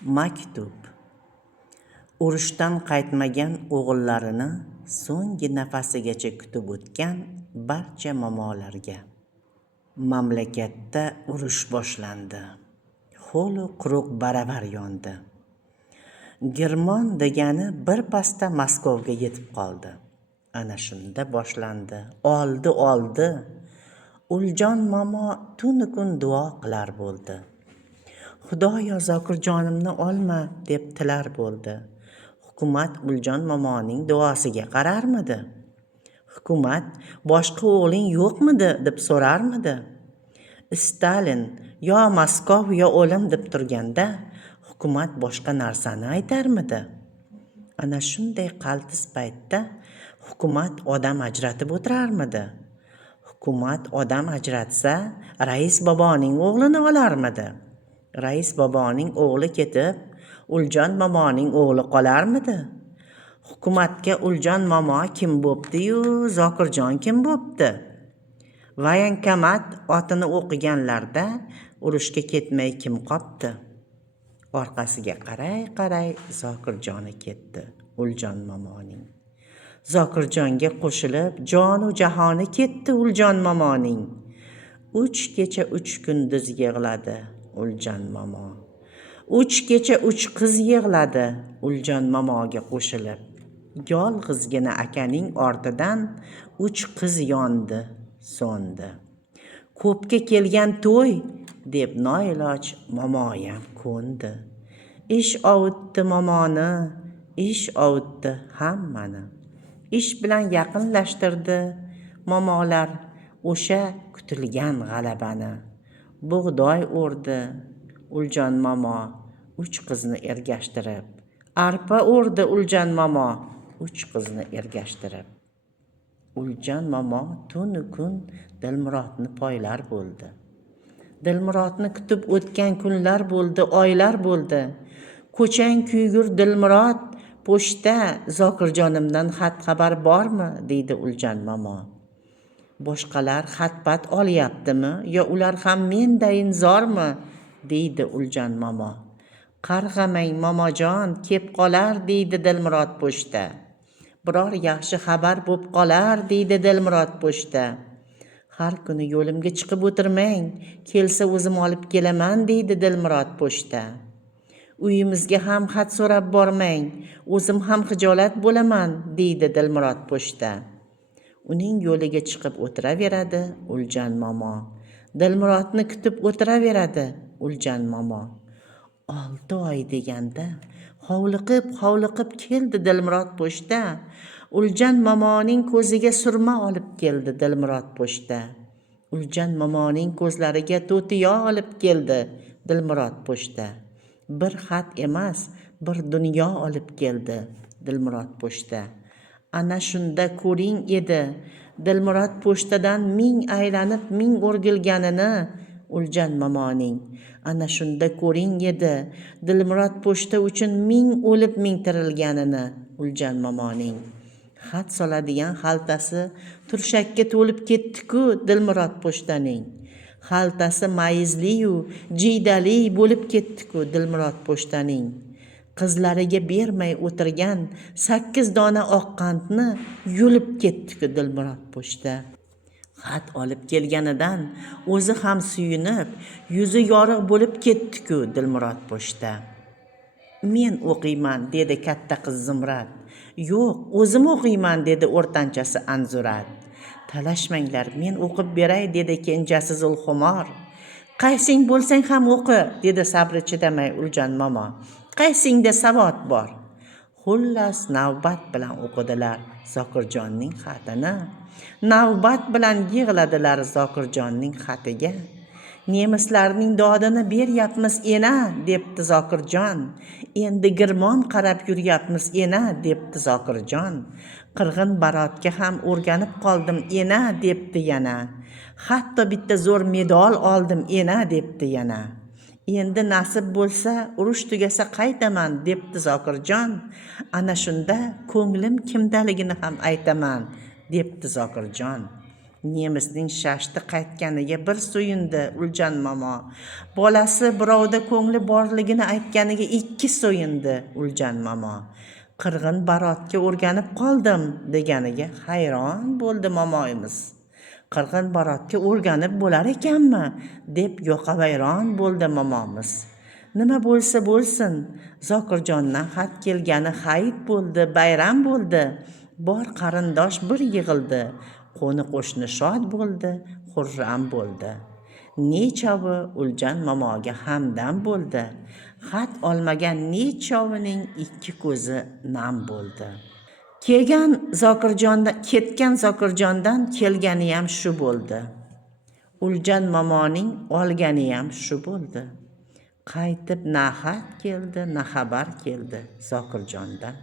Maktub. Urushdan qaytmagan o'g'illarini so'nggi nafasigacha kutib o'tgan barcha momolarga. Mamlakatda urush boshlandi. Ho'lu quruq baravar yondi. Girmon degani bir pasda Maskovga yetib qoldi. Ana shunda boshlandi. Oldi. Uljon momo tunu kun duo qilar bo'ldi. Xudoyo Zokirjonimni olma deb tilar bo'ldi. Hukumat Uljon momoning duosiga qararmidi? Hukumat boshqa o'g'ling yo'qmidi deb so'rarmidi? Stalin yo Moskov yo o'lim deb turganda hukumat boshqa narsani aytarmidi? Ana shunday qaltis paytda hukumat odam ajratib o'tirarmidi? Hukumat odam ajratsa, rais boboning o'g'lini olarmidi? Rais boboning o'g'li ketib, Uljon momoning o'g'li qolarmidi? Hukumatga Uljon momo kim bo'pti-yu, Zokirjon kim bo'pti? Vayankamat otini o'qiganlarda urushga ketmay kim qopti? Orqasiga qaray Zokirjoni ketdi, Uljon momoning. Zokirjonga qo'shilib jonu jahoni ketdi Uljon momoning. 3 kecha 3 kunduz yig'ladi Uljon momo. 3 kecha 3 qiz yig'ladi Uljon momoga qo'shilib. Yolg'izgina akaning ortidan 3 qiz yondi, so'ndi. Ko'pga kelgan to'y deb noiloj momoyam ko'ndi. Ish ovutdi momoni, ish ovutdi hammani. Ish bilan yaqinlashtirdi momolar o'sha kutilgan g'alabani. Bug'doy o'rdi Uljon momo 3 qizni ergashtirib. Arpa o'rdi Uljon momo 3 qizni ergashtirib. Uljon momo tunu kun Dilmurodni poylar bo'ldi. Dilmurodni kutib o'tgan kunlar bo'ldi, oylar bo'ldi. Ko'chang kuygur Dilmurod, pochta Zokirjonimdan xat xabar bormi deydi Uljon momo. Boshqalar xatpat olyaptimi yo ular ham mendayin zormi deydi Uljon momo. Qarg'amang momojon, kep qolar deydi Dilmurod pochta. Biror yaxshi xabar bo'p qolar deydi Dilmurod pochta. Har kuni yo'limga chiqib o'tirmang, kelsa o'zim olib kelaman deydi Dilmurod pochta. Uyimizga ham xat so'rab bormang, o'zim ham xijolat bo'laman deydi Dilmurod pochta. Uning yo'liga chiqib o'tiraveradi Uljon momo. Dilmurodni kutib o'tiraveradi Uljon momo. 6 oy deganda hovliqib keldi Dilmurod pochta. Uljon momoning ko'ziga surma olib keldi Dilmurod pochta. Uljon momoning ko'zlariga to'tiyo olib keldi Dilmurod pochta. Bir xat emas, bir dunyo olib keldi Dilmurod pochta. Ana shunda ko'ring edi Dilmurod pochtadan ming aylanib ming o'rgilganini Uljon momoning. Ana shunda ko'ring edi Dilmurod pochta uchun ming o'lib ming tirilganini Uljon momoning. Xat soladigan xaltasi turshakka to'lib ketdi-ku Dilmurod pochtaning. Xaltasi mayizli-yu jiydali bo'lib ketdi-ku Dilmurod pochtaning. Qizlariga bermay o'tirgan 8 dona oq qandni yulib ketdi-ku Dilmurod pochta. Xat olib kelganidan o'zi ham suyunib, yuzi yorug' bo'lib ketdi-ku Dilmurod pochta. Men o'qiyman dedi katta qiz Zumrad. Yo'q, o'zim o'qiyman dedi o'rtanchasi Anzurat. Talashmanglar, men o'qib beray dedi kenjasi Zulxumor. Qaysing bo'lsang ham o'qi dedi sabri chidamay Uljon momo. Qaysingda savod bor. Xullas navbat bilan o'qidilar Zokirjonning xatini. Navbat bilan yig'ladilar Zokirjonning xatiga. Nemislarning dodini beryapmiz ena debdi Zokirjon. Endi girmon qarab yuryapmiz ena debdi Zokirjon. Qirg'in barotga ham o'rganib qoldim ena debdi yana. Hatto bitta zo'r medal oldim ena debdi yana. Endi nasib bo'lsa urush tugasa qaytaman debdi Zokirjon. Ana shunda ko'nglim kimdaligini ham aytaman debdi Zokirjon. Nemisning shashti qaytganiga bir suyundi Uljan momo. Bolasi birovda ko'ngli borligini aytganiga 2 suyundi Uljan momo. Qirg'in barotga o'rganib qoldim deganiga hayron bo'ldi momoyimiz. Qirg'in barotga o'rganib bo'lar ekanmi deb yoqavayron bo'ldi momomiz. Nima bo'lsa bo'lsin, Zokirjondan xat kelgani hayit bo'ldi, bayram bo'ldi. Bor qarindosh bir yig'ildi. Qo'ni qo'shni shod bo'ldi, xurram bo'ldi. Nechovi Uljan momoga hamdam bo'ldi. Xat olmagan nechovining 2 ko'zi nam bo'ldi. Ketgan Zokirjondan kelgani ham shu bo'ldi. Uljan momoning olgani ham shu bo'ldi. Qaytib na xat keldi, na xabar keldi Zokirjondan.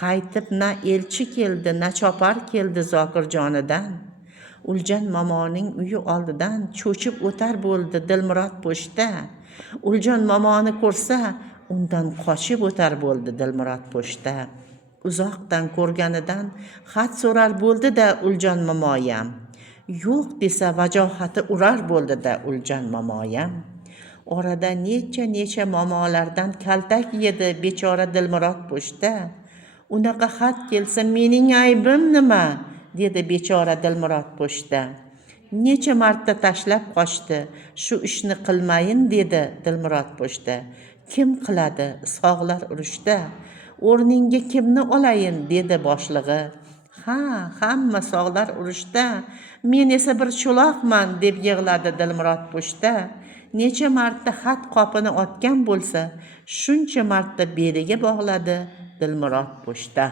Qaytib na elchi keldi, na chopar keldi Zokirjonidan. Uljan momoning uyi oldidan cho'chib o'tar bo'ldi Dilmurod pochta. Uljan momoni ko'rsa, undan qochib o'tar bo'ldi Dilmurod pochta. Uzoqdan ko'rganidan xat so'rar bo'ldi-da Uljan momoyam. Yo'q desa vajohati urar bo'ldi-da Uljan momoyam. Orada necha momolardan kaltak yedi bechora Dilmurod pochta. Unaqa xat kelsa mening aybim nima? Dedi bechora Dilmurod pochta. Necha marta tashlab qochdi, shu ishni qilmayin dedi Dilmurod pochta. Kim qiladi sog'lar urushda? O'rninga kimni olayin dedi boshlig'i. Ha, hamma sog'lar urushda, men esa bir cho'loqman deb yig'ladi Dilmurod pochta. Necha marta xat qopini otgan bo'lsa, shuncha marta beliga bog'ladi Dilmurod pochta.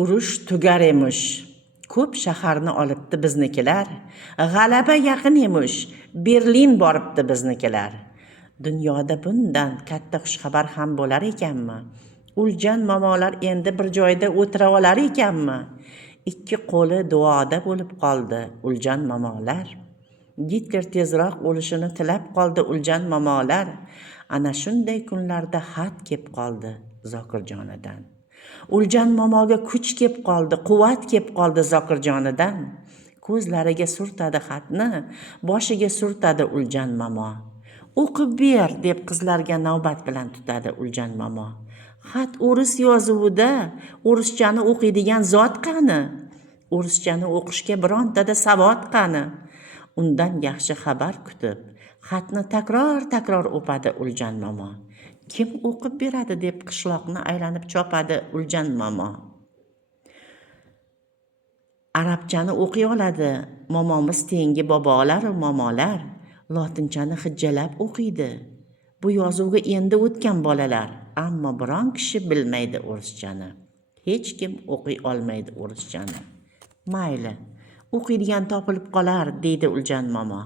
Urush tugar emish. Ko'p shaharni olibdi biznikilar. G'alaba yaqin emish. Berlin boribdi biznikilar. Dunyoda bundan katta xushxabar ham bo'lar ekanmi? Uljan momolar endi bir joyda o'tira olar ekanmi? 2 qo'li duoda bo'lib qoldi Uljan momolar. Gitler tezroq o'lishini tilab qoldi Uljan momolar. Ana shunday kunlarda xat kelib qoldi Zokirjonidan. Uljan momoga kuch kelib qoldi, quvvat kelib qoldi Zokirjonidan. Ko'zlariga surtadi xatni, boshiga surtadi Uljan momo. O'qib ber deb qizlarga navbat bilan tutadi Uljan momo. Xat o'ris yozuvida, o'rischani o'qiydigan zot qani? O'rischani o'qishga birontada savod qani? Undan yaxshi xabar kutib, xatni takror o'padi Uljan momo. Kim o'qib beradi deb qishloqni aylanib chopadi Uljan momo. Arabchani o'qiy oladi momomiz tengi bobolar va momolar. Lotinchani hijjalab o'qiydi. Bu yozuvga endi o'tgan bolalar, ammo biron kishi bilmaydi o'rischani. Hech kim o'qiy olmaydi o'rischani. Mayli, o'qiydigan topilib qolar deydi Uljan momo.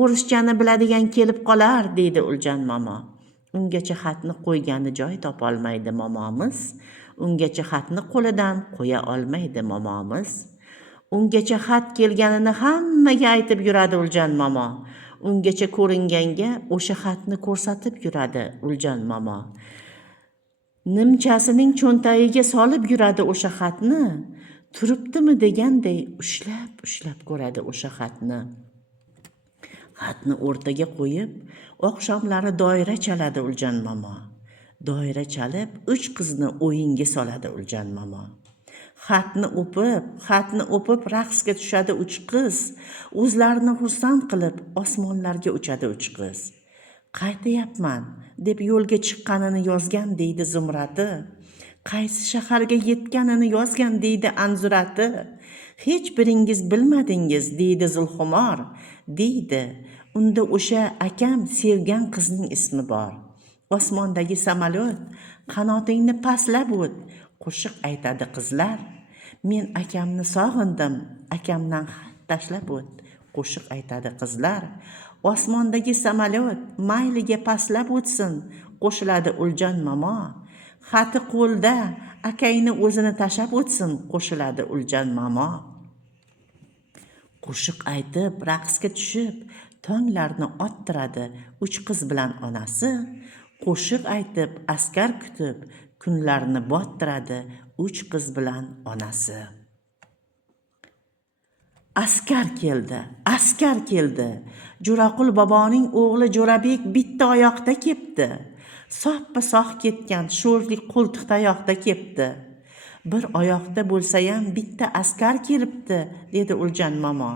O'rischani biladigan kelib qolar deydi Uljan momo. Ungacha xatni qo'ygani joy topolmaydi momomiz. Ungacha xatni qo'lidan qo'ya olmaydi momomiz. Ungacha xat kelganini hammaga aytib yuradi Uljan momo. ungacha ko'ringanga o'sha xatni ko'rsatib yuradi Uljan momo. Nimchasining cho'ntagiga solib yuradi o'sha xatni. Turibdimi deganday ushlab ko'radi o'sha xatni. Xatni o'rtaga qo'yib, oqshomlari doira chaladi Uljan momo. Doira chalib, 3 qizni o'yinga soladi Uljan momo. Xatni o'pib raqsga tushadi 3 qiz. O'zlarini xursand qilib osmonlarga uchadi 3 qiz. Qaytayapman deb yo'lga chiqqanini yozgan deydi Zumrati. Qaysi shaharga yetganini yozgan deydi Anzurati. Hech biringiz bilmadingiz deydi Zulxumor. Deydi, unda o'sha akam sevgan qizning ismi bor. Osmondagi samolyot, qanotingni pastlab o't, qo'shiq aytadi qizlar. Men akamni sog'indim, akamdan xat tashlab o't, qo'shiq aytadi qizlar. Osmondagi samolyot mayliga pastlab o'tsin, qo'shiladi Uljan momo. Xati qo'lda, akangni o'zini tashlab o'tsin, qo'shiladi Uljan momo. Qo'shiq aytib, raqsga tushib, tonglarni ottiradi 3 qiz bilan onasi. Qo'shiq aytib, askar kutib, kunlarni bottiradi 3 qiz bilan onasi. Askar keldi. Jo'raqul boboning o'g'li Jo'rabek bitta oyoqda kepti. Soppa-sog' ketgan sho'rlik qo'ltiq tayoqda kepti. Bir oyoqda bo'lsayam bitta askar kelibdi, dedi Uljan momo.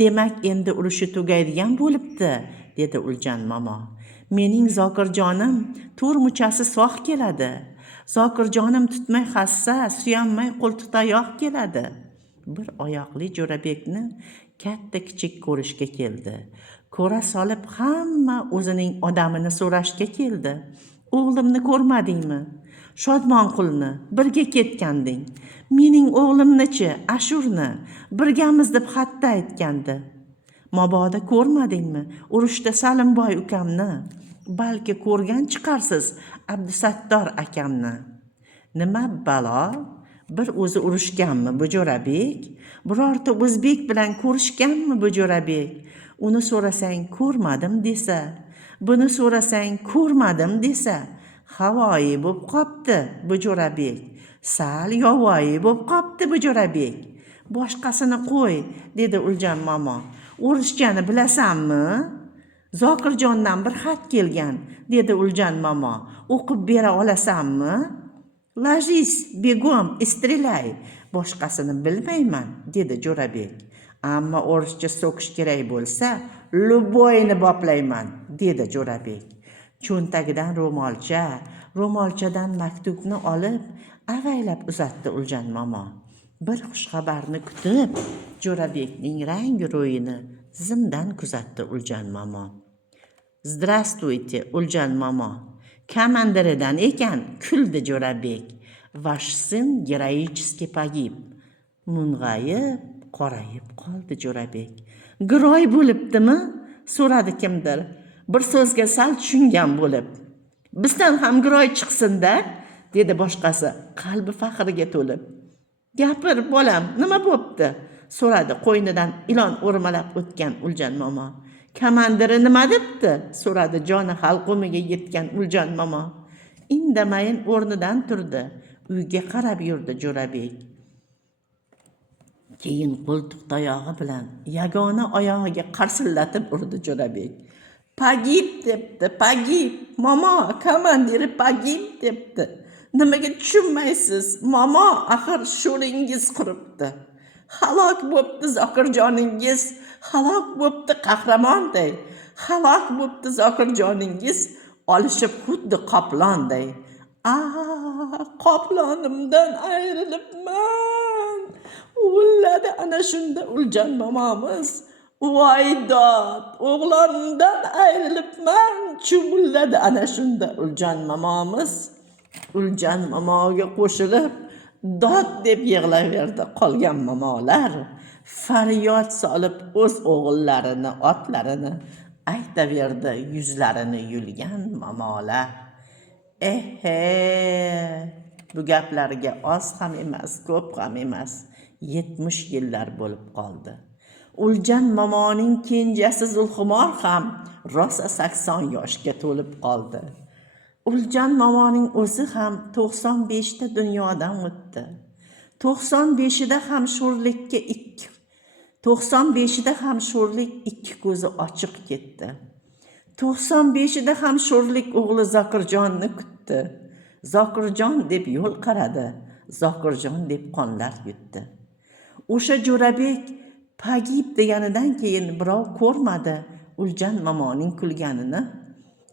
Demak, endi urushi tugaydigan bo'libdi, dedi Uljan momo. Mening Zokirjonim to'rmuchasi sog' keladi. Zokirjonim tutmay hassa, suyanmay qo'ltiq tayoq keladi. Bir oyoqli Jo'rabekni katta kichik ko'rishga keldi. Ko'ra solib hamma o'zining odamini so'rashga keldi. O'g'limni ko'rmadingmi? Shodmonqulni birga ketganding. Mening o'g'limni-chi, Ashurni birgamiz deb xatda aytgandi. Mabodo ko'rmadingmi? Urushda Salimboy ukamni. Balki ko'rgan chiqarsiz Abdusattor akamni. Nima balo? Bir o'zi urushganmi bu Jo'rabek? Birorta o'zbek bilan ko'rishganmi bu Jo'rabek? Uni so'rasang ko'rmadim desa, buni so'rasang ko'rmadim desa, havoyi bo'lib qopti bu Jo'rabek. Sal yovvoyi bo'lib qopti bu Jo'rabek. Boshqasini qo'y, dedi Uljan momo. Urushchani bilasanmi? Zokirjondan bir xat kelgan, dedi Uljan momo. O'qib bera olasanmi? Lajis, begom, istrelay. Boshqasini bilmayman, dedi Jo'rabek. Ammo o'rischa so'kish kerak bo'lsa, luboyni boplayman, dedi Jo'rabek. Cho'ntagidan ro'molchadan maktubni olib, avaylab uzatdi Uljan momo. Bir xushxabarni kutib, Jo'rabekning rang ro'yini zimdan kuzatdi Uljan momo. Здравствуйте, Uljan momo. Komandiridan ekan, kuldi Jo'rabek. Vash сын героически погиб. Mung'ayib, qorayib qoldi Jo'rabek. Giroy bo'libdimi? So'radi kimdir. Bir so'zga sal tushungan bo'lib. Bizdan ham giroy chiqsin-da, dedi boshqasi, qalbi faxriga to'lib. Gapir, bolam, nima bo'pti? So'radi qo'ynidan ilon o'rmalab o'tgan Uljan momo. Komandiri nima debdi? So'radi joni halqumiga yetgan Uljan momo. Indamayin o'rnidan turdi. Uyga qarab yurdi Jo'rabek. Keyin qo'ltiq tayog'i bilan yagona oyog'iga qarsillatib urdi Jo'rabek. Pagib debdi, pagib. Momo, komandiri pagib debdi. Nimaga tushunmaysiz? Momo, axir sho'ringiz quribdi. Halok bo'pti Zokirjoningiz, halok bo'pti qahramonday. Halok bo'pti Zokirjoningiz, olishib xuddi qoplonday. Qoplonimdan ayrilibman. Ulladi ana shunda Uljan momomiz. Voydod, o'g'lonimdan ayrilibman, chumulladi ana shunda Uljan momomiz. Uljan momoga qo'shilib dod deb yig'laverdi qolgan momolar. Faryod solib o'z o'g'illarini, otlarini aytaverdi yuzlarini yulgan momolar. Bu gaplarga oz ham emas, ko'p ham emas, 70 yillar bo'lib qoldi. Uljan momoning kenjasi Zulxumor ham rosa 80 yoshga to'lib qoldi. Uljan momoning o'zi ham 95 ta dunyodan o'tdi. 95da ham sho'rlikka 95da ham sho'rlik ikki ko'zi ochiq ketdi. 95da ham sho'rlik o'g'li Zokirjonni kutdi. Zokirjon deb yo'l qaradi, Zokirjon deb qonlar yutdi. O'sha Jo'rabek pagib deganidan keyin birov ko'rmadi Uljan momoning kulganini.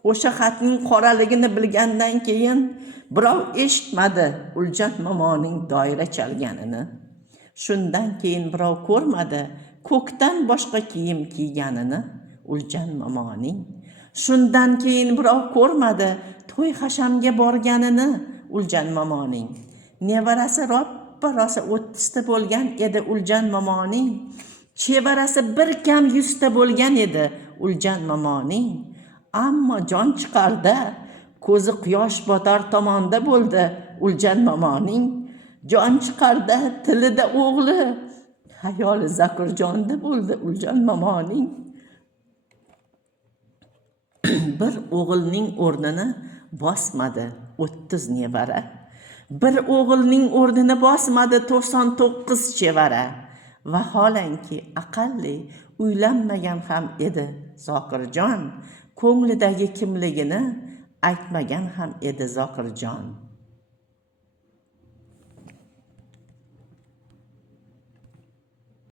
O'sha xatning qoraligini bilgandan keyin birov eshitmadi Uljan momoning doira chalganini. Shundan keyin birov ko'rmadi ko'kdan boshqa kiyim kiyganini Uljan momoning. Shundan keyin birov ko'rmadi to'y hashamga borganini Uljan momoning. Nevarasi rosa 30 ta bo'lgan edi Uljan momoning. Chevarasi bir kam 100 ta bo'lgan edi Uljan momoning. Ammo jon chiqarda ko'zi quyosh botar tomonda bo'ldi Uljan momoning. Jon chiqarda tilida o'g'li, xayoli Zokirjonda bo'ldi Uljan momoning. Bir o'g'ilning o'rnini bosmadi 30 nevara. Bir o'g'ilning o'rnini bosmadi 99 chevara. Vaholanki aqalli uylanmagan ham edi Zokirjon, ko'nglidagi kimligini aytmagan ham edi Zokirjon.